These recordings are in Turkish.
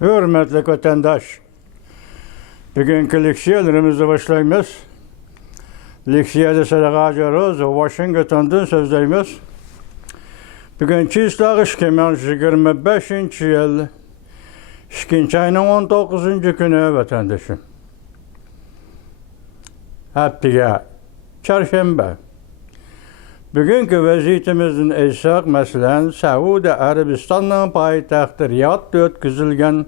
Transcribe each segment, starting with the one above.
Hürmetli vatandaş, bugünkü leksiyalarımızı başlayımız. Leksiyada sadaqacırız, Washington'dan sözleyimiz. Bugün çizlağ 2025 yıl, 2. ayının 19. günü vatandaşım. Haftiga, çarşamba. Bugünkü vaziyetimizin esas meselen Saudi Arabistan'ın payitahtı Riyad'da ötküzülgen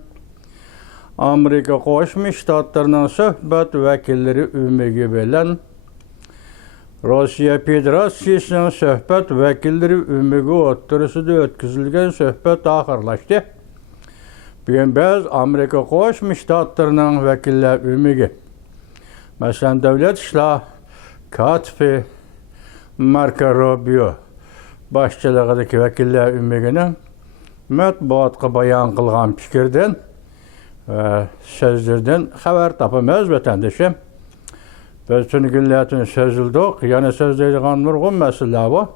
Amerika Qo'shma Shtatlarının söhbət vəkilləri ümumi bilen Rusya Federasyasının söhbət vəkilləri ümumi oturusunda ötküzülgen söhbət ahırlaşdı. Bugün biz Amerika Qo'shma Shtatlarının vəkilləri ümumi. Mesela Devlet İşler Katibi Marco Rubio başçılığındaki vəkillər ümuminin matbuatqa bayan qılğan fikirdən sözlerden xəbər tapamaz vətəndaşım. Biz bütün günlərin sözüldük, yani sözleydiğen nurgun məsələ bu.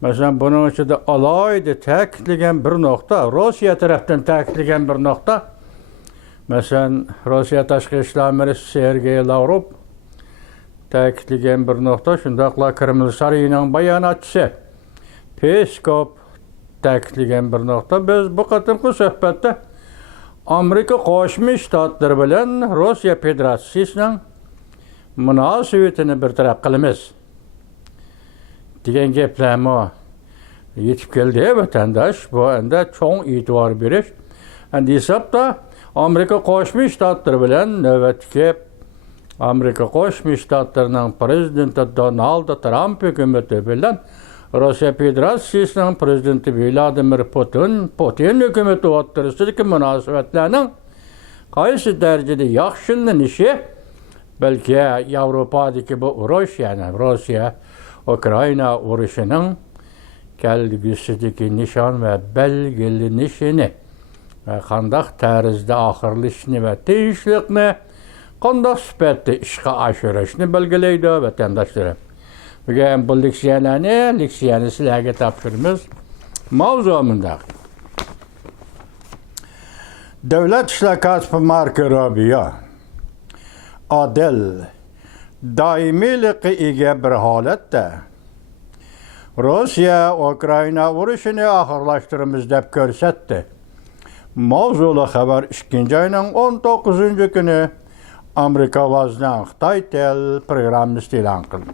Mesela bunun için de alaydı təkidləyən bir nokta, Rusya tərəfdən təkidləyən bir nokta. Mesela Rusya Taşqı İşlər Ministri Sergey Lavrov təkidləyən bir nokta, şundaqla Kreml Sarayının bayanatçısı Peskov təkidləyən bir nokta. Biz bu qatımqı söhbətdə Amerika Qo'shma Shtatlar bilan Rusya Federatsiyasining munosabatini bir taraf qilamiz degan gaplarni yetib keldi vatandaş. Bu endi cho'ng e'tibor berish. Endi hisobda Amerika Qo'shma Shtatlar bilan navbatdagi Amerika Qo'shma Shtatlarining prezidenti Donald Trump hukumati bilan Rusya Federatsiyasining prezidenti Vladimir Putin hukumati o'rtasidagi munosabatlarning qaysi darajada yaxshilanishi, balki Yevropadagi bu urush, ya'ni Rossiya Ukraina urushining kelgusidagi nishon va belgilanishini va qanday tarzda oxirlashishini va tegishlilikni qanday sifatda ishga oshirishni belgilaydi vatandoshlar. Bugün bu leksiyani sizlarga topshiramiz. Mavzu mundaq. Davlat ishlar katibi Marco Rubio adil, doimiylikqa ega bir holatda Rossiya Ukraina urushini oxirlashtiramiz deb ko'rsatdi. Mavzuli xabar 2. ayning 19. kuni Amerika ovozining Xitoy tel programmasida e'lon qildi.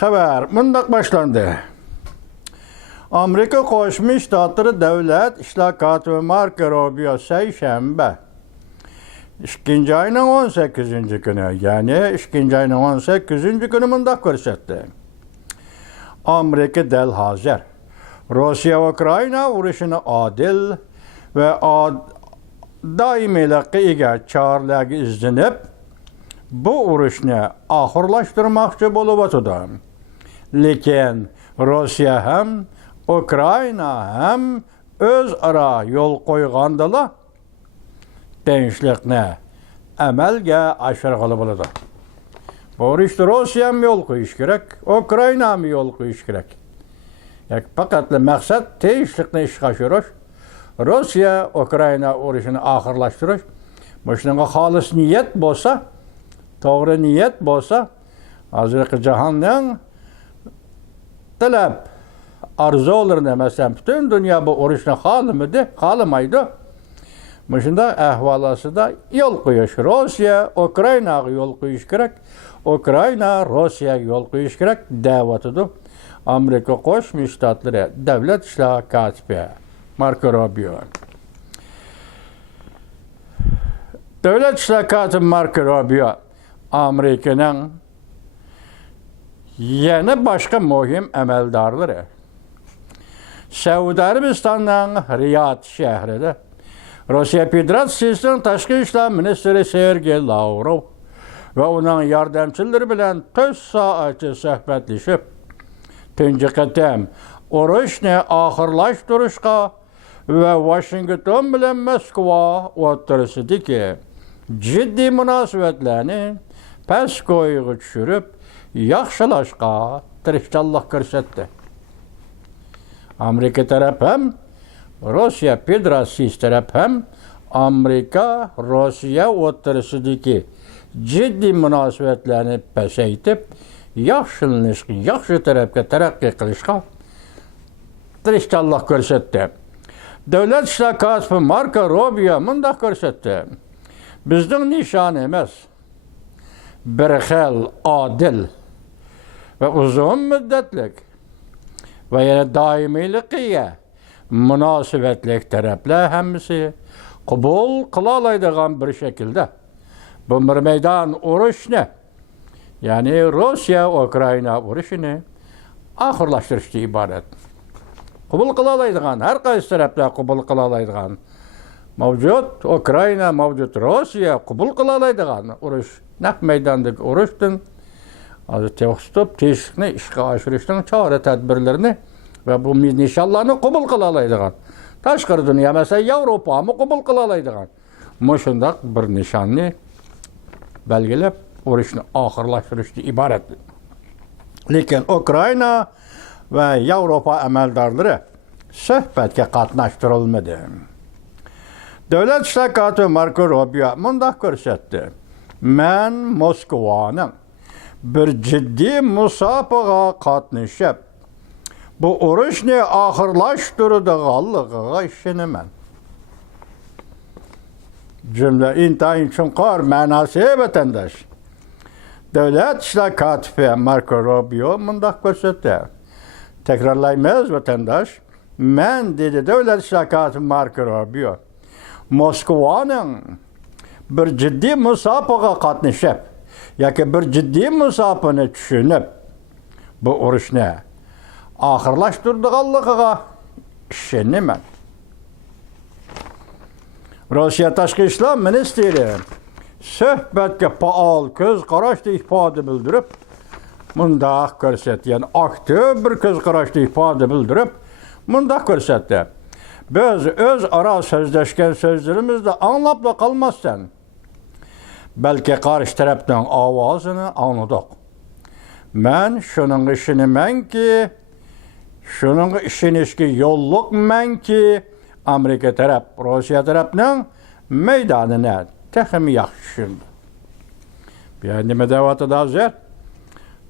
Xabar mundaq başlandı. Amerika Qo'shma Shtatlari Davlat İşlər katibi Marco Rubio seshanba 2. ayının 18. günü, yani 2. ayının 18. günü mundaq ko'rsatdi. Amerika del hazır. Rossiya Ukraina urushini adil ve doimiylikqa ega choralarga izlanib, bu urushni oxirlashtirmoqchi bo'lib o'tdi. Lekin Rossiya ham Ukraina ham o'zaro yo'l qo'ygandilar. Tinchlikni amalga oshirg'ili bo'ladi. Bu urushda Rossiya ham yo'l qo'yish kerak, Ukraina ham yo'l qo'yish kerak. Faqat maqsad tinchlikni ishga oshirish, Rossiya Ukraina urushini oxirlashtirish. Shunga xolis niyat bo'lsa, to'g'ri niyat bo'lsa, hozirgi jahonning talab arzularını mesela bütün dünya bu urushni xohlamaydi. Shunday ahvolasida yo'l qo'yish, Rossiya Ukrainaga yo'l qo'yish kerak, Ukraina Rossiyaga yo'l qo'yish kerak da'vatidir. Amerika Qo'shma Shtatlari Davlat ishlar katibi Marco Rubio. Davlat ishlar katibi Marco Rubio Amerika'nın yana boshqa muhim amaldorlari. Saudi Arabistan'ın Riyad shahrida Rossiya Federatsiyasining Tashqi ishlar ministri Sergey Lavrov va uning yordamchilari bilan 4 soatcha suhbatlashib, tunji qatam urushni oxirlashtirishga va Washington bilan Moskva o'rtasidagi jiddiy munosabatlarni pastgo'yiga tushirib, yaxshilashga tirishchanlik ko'rsatdi. Amerika taraf ham Rusya Federatsiyasi taraf ham Amerika, Rossiya o'rtasidagi jiddiy munosabatlarni pasaytib, yaxshi tarafga taraqqiy qilishga tirishchanlik ko'rsatdi. Davlat ishlar katibi Marko Rubio mundaq ko'rsatdi. Bizning nishonimiz bir xil adil va uzun muddatlik va yana doimiylikka munosabatli taraflar hammasi qabul qila oladigan bir shaklda bu bir maydon urushni, ya'ni Rossiya Ukraina urushini oxirlashtirishga iborat. Qabul qila oladigan, har qaysi taraflar qabul qila oladigan, mavjud Ukraina, mavjud Rossiya qabul qila oladigan urush, naq maydondagi urushdan to'xtatib, tezlikni ishga oshirishning chora-tadbirlarini va bu nishonlarni qabul qila oladigan, tashqari dunyo, masalan, Yevropani qabul qila oladigan shundaq bir nishonni belgilab, urushni oxirlashtirishga iborat. Lekin Ukraina va Yevropa amaldorlari suhbatga qatnashtirilmadi. Davlat ishlar katibi Marko Rubio mundaq ko'rsatdi. Men Moskvaning bir jiddiy musobaqaga qatnashib, bu urushni oxirlashtiradiganligiga ishonaman. Cümle intayin chuqur ma'nosi vatandosh. Davlat ishlar katibi Marko Rubio mundaq ko'rsatdi. Takrorlaymiz vatandosh. Men dedi davlat ishlar katibi Marko Rubio, Moskvaning bir jiddiy musobaqaga qatnashib, yoki bir jiddiy musobaqani tushunib, bu urushni oxirlashtiradiganligiga ishonaman. Rossiya tashqi ishlar ministri suhbatga faol ko'z qarashda ifoda bildirib, mundaq ko'rsatdi, ya'ni aktiv bir ko'z qarashda ifoda bildirib, mundaq ko'rsatdi. Biz o'zaro so'zlashgan so'zlarimizda anglab qolmasdan, balki qarshi tarafdan ovozini angladik. Men shuning ishonamanki, shuning ishonishga yo'lliqmanki, Amerika taraf, Rossiya tarafning maydonini texim yaxshi tushundi. Bu nima deyapti hozir?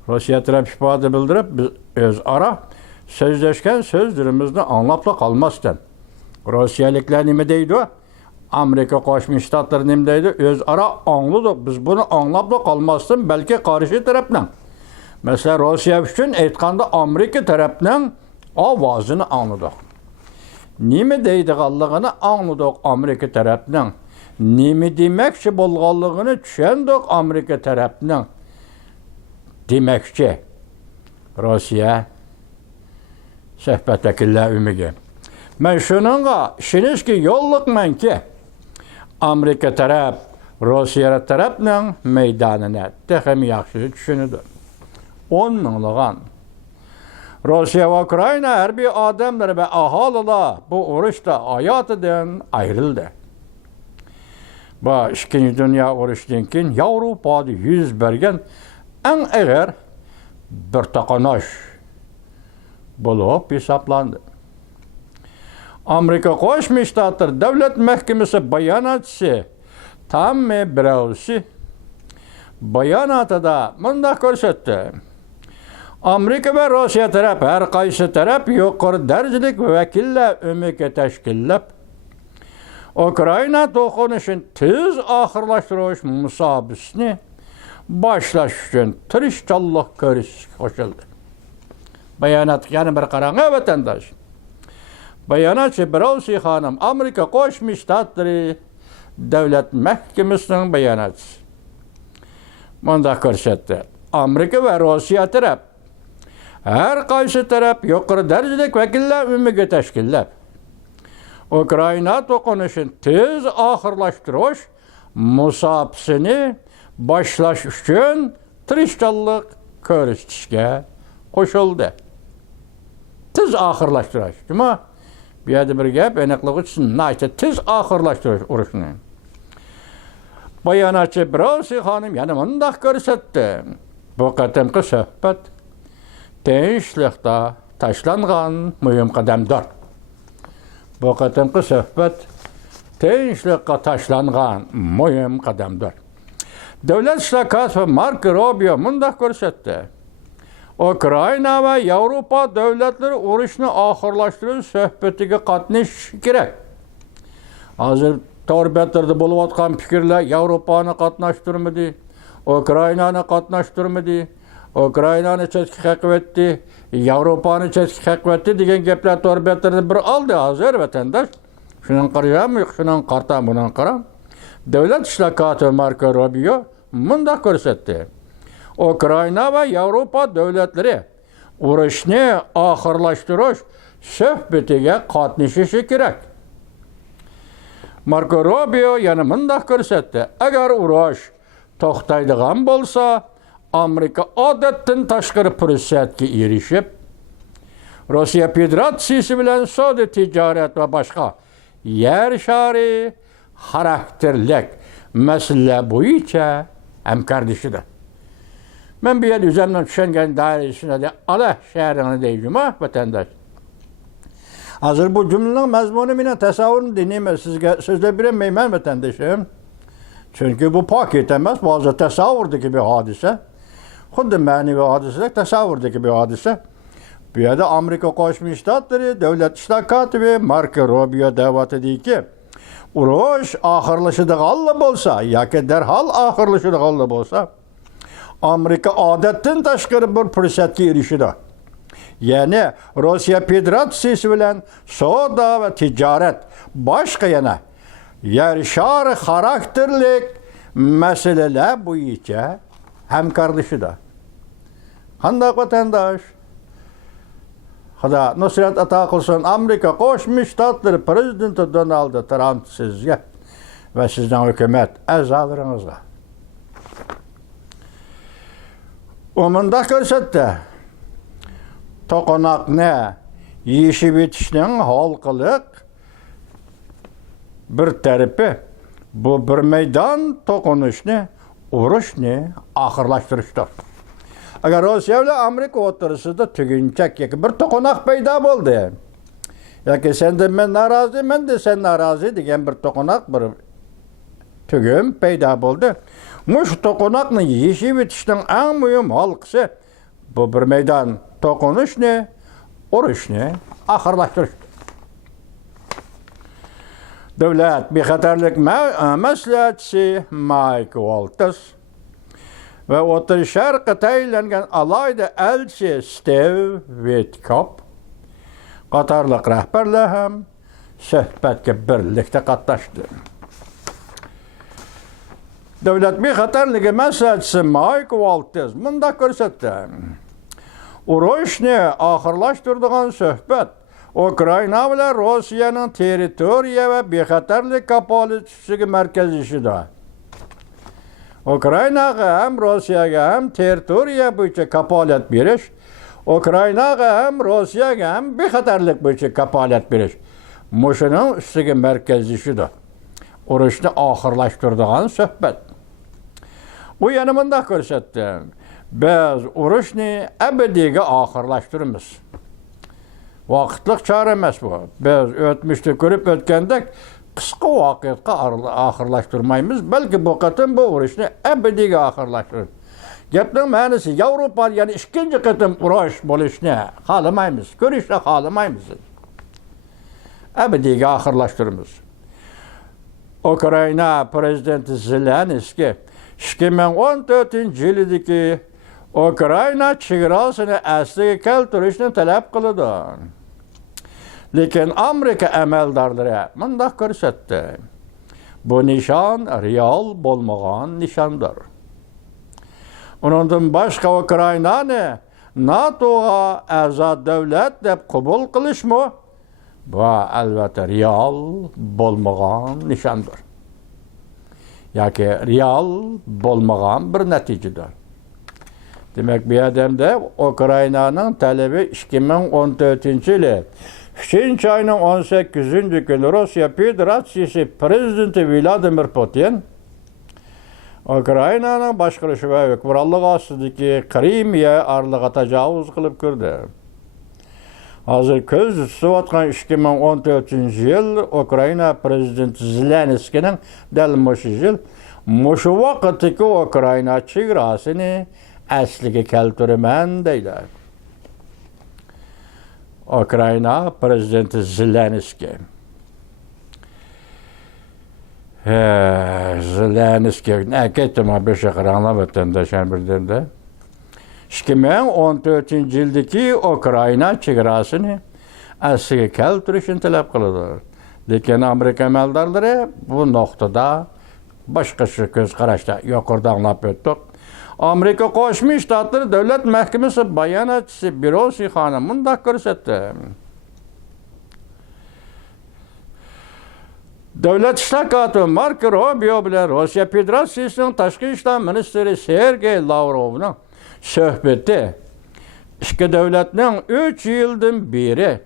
Rossiya taraf ifoda bildirib, biz o'zaro so'zlashgan so'zlarimizni anglab qolmasdan, Rossiyaliklar nima deydi? Amerika Qo'shma Shtatlari nima deydi? O'zaro angladik. Biz buni anglab qolmasdan, balki qarshi tarafdan. Masalan, Rossiya uchun aytganda Amerika tarafning ovozini angladik. Nima deydiganligini angladik Amerika tarafning. Nima demoqchi bo'lganligini tushundik Amerika tarafning. Demoqchi Rossiya suhbatdagilar umiga. Men shuningga ishonishga yo'lliqmanki, Amerika taraf, Rossiya tarafning maydonini texim yaxshi tushunadi. 10 minglagan Rossiya va Ukraina harbiy odamlari va aholilar bu urushda hayotidan ayrildi. Bu Ikkinchi dunyo urushidan keyin Yevropada yuz bergan eng og'ir bir to'qnash bo'lib hisoblandi. Amerika Qo'shma Shtatlari davlat mahkamasi bayonotchisi Tammy Brausi bayonotida mundaq ko'rsatdi. Amerika va Rossiya taraf har qaysi taraf yuqori darajalik vakillar umumga tashkillab, Ukraina to'qnashini tez oxirlashtirish musobaqasini boshlash uchun tirishchanlik ko'rishga qo'shildi. Bayonotga yana bir qarang vatandosh. Bayonotchi Brausi xonim Amerika Qo'shma Shtatlari davlat mahkamasining bayonotchisi. Mundaq ko'rsatdi. Amerika va Rossiya taraf har qaysi taraf yuqori darajalik vakillar umumga tashkillab, Ukraina to'qnashini tez oxirlashtirish musobaqasini boshlash uchun tirishchanlik ko'rsatishga qo'shildi. Tez oxirlashtirish, nima? Bu yerda bir gap aniqlik uchun nayta tez oxirlashtirish urushni. Bayonotchi Brausi xonim yana mundaq ko'rsatdi. Bu qatimqi suhbat tinchlikda tashlangan muhim qadamdir. bu qatimqi suhbat tinchlikqa tashlangan muhim qadamdir. Davlat ishlar katibi Marko Rubio mundaq ko'rsatdi. Ukraina va Yevropa davlatlari urushni oxirlashtirish suhbatiga qatnashishi kerak. Hozir to'rbatlarda bo'layotgan fikrlar Yevropani qatnashtirmadi, Ukrainani qatnashtirmadi, Ukrainani chetga qaqvatdi, Yevropani chetga qaqvatdi degan gaplar to'rbatlarda bir oldi hozir vatandosh. Shundan qaraymi, shundan qarta, bundan qara. Davlat ishlar katibi Marko Rubio mundaq ko'rsatdi. Ukraina va Yevropa davlatlari urushni oxirlashtirish suhbatiga qatnashishi kerak. Marko Rubio yana mundaq ko'rsatdi. Agar urush to'xtaydigan bo'lsa, Amerika odatdan tashqari fursatga erishib, Rossiya Federatsiyasi bilan savdo tijorat va boshqa yer shari xarakterlik masala bo'yicha hamkorlashadi. Men bu yerda o'zimdan tushungan doirasida ala shahrini deyman, vatandosh. Hozir bu jumlaning mazmuni meni tasavvurini dinayman, sizga so'zlab bermayman vatandoshim. Chunki bu paket emas, bazı tasavvurdagi bir hodisa. Xuddi ma'naviy hodisalar tasavvurdagi bir hodisa. Bu yerda Amerika Qo'shma Shtatlari davlat ishlar katibi Marko Rubio da'vat ediki, urush oxirlashadigan bo'lsa, yoki darhol oxirlashadigan bo'lsa, Amerika odatdan tashqari bir fursatga erishadi. Ya'ni Rossiya Federatsiyasi bilan savdo va tijorat boshqa yana yer shari xarakterlik masalalar bo'yicha hamkorlashadi. Qanday vatandosh? Xudo nusrat ato qilsin. Amerika Qo'shma Shtatlari prezidenti Donald Trump sizga va sizning hukumat a'zolaringizga o'munda ko'rsatdi. To'qonoqni yeyishib etishning holqiliq bir tarafi bu bir maydon to'qinishni, urushni oxirlashtirishdir. Agar Rossiya bilan Amerika o'rtasida tugunchak yoki bir to'qonoq paydo bo'ldi, yoki sendan men norozi, men de sen norozi degan bir to'qonoq, bir tugum paydo bo'ldi. Mush to'qonoqni yeyishib etishning eng muhim halqasi bu bir maydon to'qinishni, urushni oxirlashtirish. Davlat bexatarlik maslahatchisi Mike Walters ve O'rta Sharqqa tayinlangan alayda elchi Steve Witkoff qatorliq rahbarlar ham suhbatga birlikda qatnashdi. Davlat bexatarligi maslahatchisi Mike Walters mundaq ko'rsatdi. Urushni oxirlashtiradigan suhbat Ukraina bilan Rossiyaning territoriya va bexatarlik kafolatchisiga markazlashadi. Ukrainaga ham Rossiyaga ham territoriya bo'yicha kafolat berish, Ukrainaga ham Rossiyaga ham bexatarlik bo'yicha kafolat berish. Mushuning ustiga markazlashadi. Urushni oxirlashtiradigan suhbat. Bu yana mundaq ko'rsatdi. Biz urushni abadiyga oxirlashtiramiz. Vaqtliq chora emas bu. Biz o'tmishda ko'rib o'tgandek qisqa vaqtga oxirlashtirmaymiz, balki bu qatim bu urushni abadiyga oxirlashtiramiz. Gapning ma'nosi Yevropa yana ikkinchi qatim urush bo'lishni xohlamaymiz, ko'rishni xohlamaymiz. Abadiyga oxirlashtiramiz. Ukraina prezidenti Zelenskiy 2014-yildagi Ukraina chegarasini asliga keltirishni talab qildi. Lekin Amerika amaldorlari mundaq ko'rsatdi. Bu nishon real bo'lmagan nishondir. Undan boshqa Ukrainani NATOga a'zo davlat deb qabul qilishmi? Bu albatta real bo'lmagan nishondir. Yoki real bo'lmagan bir natijadir. Demek bir adamda Ukraina'nın talebi 2014-yili 3-ayının 18-günü Rusya Federasyası Prezidenti Vladimir Putin Ukraina'nın başqarushi va hukmronligi ostidagi Krimiya arlig'iga tajovuz qilib kirdi. Hazır köz tutayotgan 2014-yıl Ukraina prezidenti Zelenskiyning dal mushu yil mushu vaqtdagi Ukraina chegarasini asliga keltiraman deydi. Ukraina prezidenti Zelenskiy. Zelenskiy ne ketme beşe karanlık vatandaşlar bildirdi. 2014-yildagi Ukraina chegarasini asliga keltirishni talab qiladi. Lekin Amerika amaldorlari bu nuqtada boshqacha ko'z qarashda yuqorida anglab o'tdik. Amerika Qo'shma Shtatlari Davlat Mahkamasi bayonotchisi Belosi xonim bunday ko'rsatdi. Davlat ishlar kotibi Marko Rubio bilan Rossiya Federatsiyasining tashqi ishlar ministri Sergey Lavrovning suhbati ikki davlatning 3 yildan beri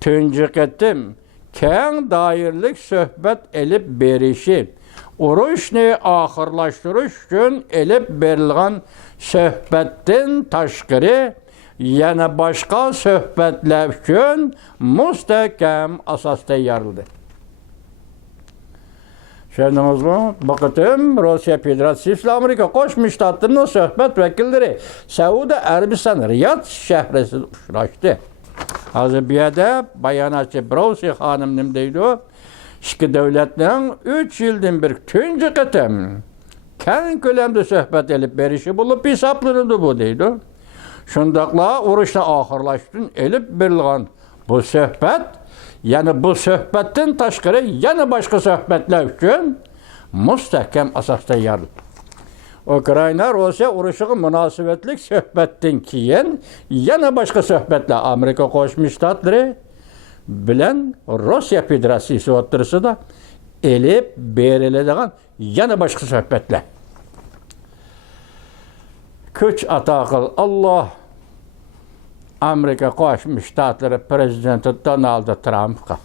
tunji qatim keng doirlik suhbat elib berishi, urushni oxirlashtirish uchun elib berilgan suhbatdan tashqari yana boshqa suhbatlar uchun mustahkam asos tayyorladi. Şehrimiz bu qatim Rossiya Federatsiyasi ile Amerika Qo'shma Shtatlarining suhbat vakillari Saudiya Arabiston Riyod shahrida uchrashdi. Hozir bu yerda bayonotchi Belosi xonim nima deydi? İki davlatning 3 yildan bir tunji qatim keng ko'lamda suhbat elib berishi bo'lib hisoblanadi bu deydi. Shundaqla urushni oxirlashdan elib berilgan bu suhbat, yani bu suhbatdan tashqari yana boshqa suhbatlar uchun mustahkam asos tayyorladi. Ukraina Rossiya urushiga munosabatlik suhbatdan keyin yana boshqa suhbatlar Amerika Qo'shma Shtatlari bilan Rossiya Federatsiyasi o'rtasida elib beriladigan yana boshqa suhbatlar. Kuch ato qil Allah Amerika Qo'shma Shtatlari prezidenti Donald Trumpga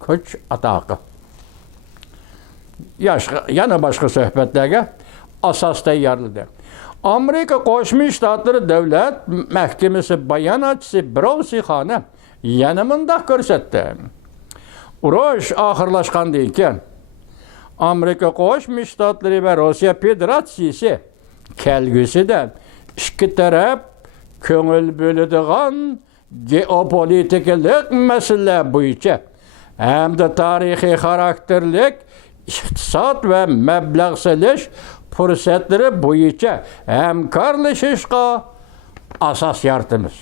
kuch ato qil. Yana boshqa suhbatlarga asos tayyorladi. Amerika Qo'shma Shtatlari Davlat Mahkamasi bayonotchisi Belosi xonim yana bunday ko'rsatdi. Urush oxirlashgandan keyin Amerika Qo'shma Shtatlari va Rossiya Federatsiyasi kelgusida ikki taraf ko'ngil bo'ladigan geopolitik masalalar bo'yicha hamda tarixiy xarakterlik iqtisod va mablag' solish fursatlari bo'yicha hamkorlashishga asos yaratamiz.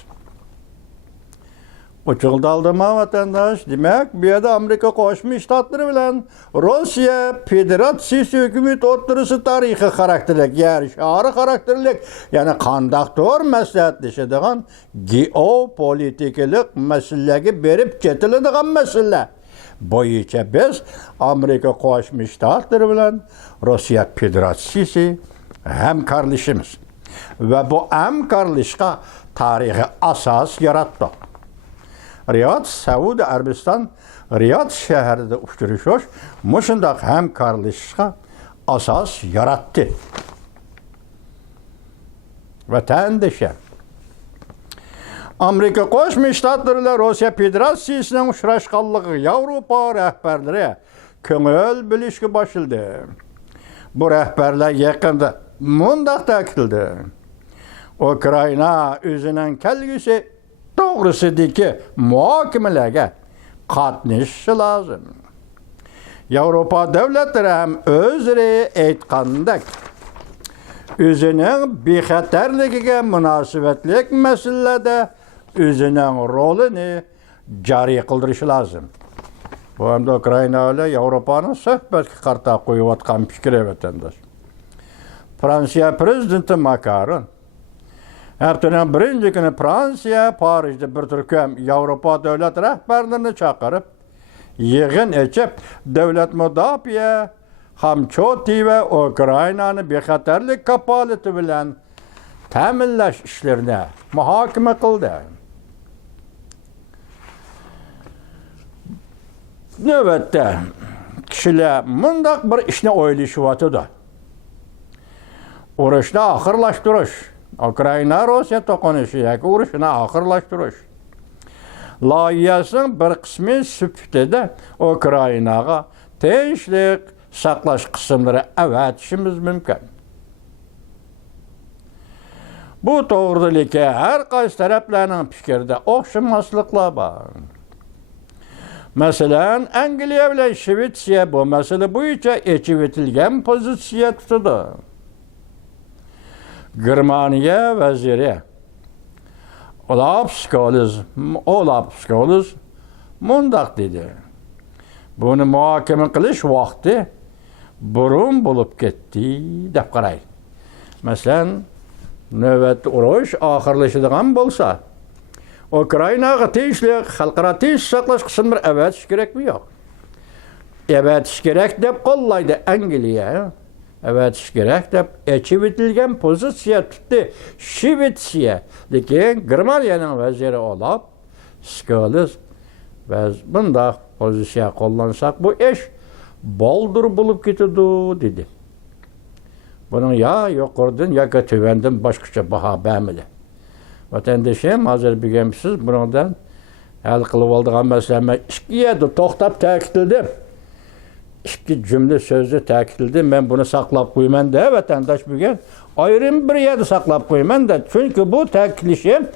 Uçuldu aldığıma vatandaş, demek bir yerde Amerika Qo'shma Shtatlari bilan Rossiya Federatsiyasi hükümet o'rtasida tarixiy xarakterlik, yani shari xarakterlik, yani qandaqdir maslahatlashadigan geopolitikalik masalalarga berib ketiladigan masala bo'yicha biz Amerika Qo'shma Shtatlari bilan Rossiya Federatsiyasi hamkorlashamiz va bu hamkorlashga tarixiy asos yaratdik. Riyod, Saudiya Arabiston Riyod shahrida uchrashish mushundaq hamkorlashishga asos yaratdi. Vatandaşlar, Amerika Qo'shma Shtatlari bilan Rossiya Federatsiyasining uchrashganligi Yevropa rahbarlari ko'ngil bilishga boshladi. Bu rahbarlar yaqinda mundaq ta'kidladi. Ukraina o'zining kelgusi to'g'risidagi muhokamalarga qatnashishi lozim. Yevropa davlatlari ham o'zlari aytgandek o'zining bexatarligiga munosabatlik masalalarda o'zining rolini joriy qildirishi lozim. Bu hamda Ukraina ile Yevropaning suhbatga qarta qo'yayotgan fikri vatandosh. Fransiya prezidenti Macron haftaning birinchi kuni Fransiya Parijda bir turkum Yevropa davlat rahbarlarini chaqirib, yig'in ochib, davlat mudofaa hamchoti va Ukrainani bexatarlik kapolati bilan ta'minlash ishlarini muhokama qildi. Navbatda kishilar mundaq bir ishni o'ylashyapti. Urushni oxirlashtirish, Ukraina Rossiya to'qinishi yoki urushni oxirlashtirish. layihəsinin bir qismi sübutida Ukraynaga tinchlik saqlash qismlari avatishimiz mumkin. Bu to'g'rilikka har qaysi taraflarning fikrida o'xshamasliklar bor. Masalan, Angliya bilan Shvetsiya bu masala bo'yicha echib etilgan pozitsiya tutadi. Germaniya vaziri Olaf Scholz mundaq dedi. Buni muhokama qilish vaqti burun bo'lib ketdi deb qaraydi. Masalan, navbat urush oxirlashadigan bo'lsa, Ukraynaga tegishli xalqaro tinchlik saqlash qismlari avatish kerakmi yo'q? Avatish kerak deb qo'llaydi Angliya. Avatish kerak deb echib etilgan pozitsiya tutdi Shvetsiya. Lekin Germaniyaning vaziri Olaf Scholz biz bunday pozitsiya qo'llansak bu ish boldur bo'lib ketadi dedi. Bunun ya yuqoridan yoki tuvandan boshqacha baho bermadi. Vatandaşım hazır bilgimsiz bundan hal qilib oldigan masalama ikki yerda to'xtab ta'kidladim. İki cümle sözü ta'kidladim. Men buni saqlab qo'yman da vatandaş bilgan ayrim bir yerda saqlab qo'yman da. Chunki bu ta'kidlashim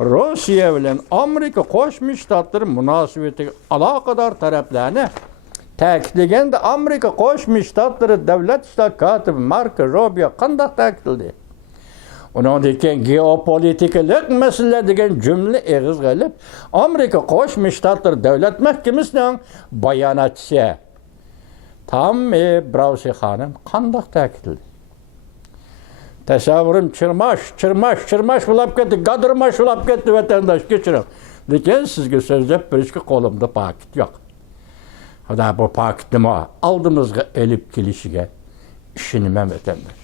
Rossiya bilan Amerika Qo'shma Shtatlari munosabatiga aloqador taraflarni ta'kidlaganda Amerika Qo'shma Shtatlari davlat ishlar kotibi Marko Rubio qanday ta'kidladi? Ondan keyin geopolitikalik masalalar degan jumla eg'iz qilib, Amerika Qo'shma Shtatlari davlat mahkamasining bayonotchisi Tammy Brausi xonim qanday ta'kidladi? Tasavvurim chirmash bo'lib ketdi, gadirmash bo'lib ketdi vatandosh kechiring. Lekin sizga so'zlab berishga qo'limda paket yo'q. Xudo bu paketni oldimizga elib kelishiga ishonaman vatandosh.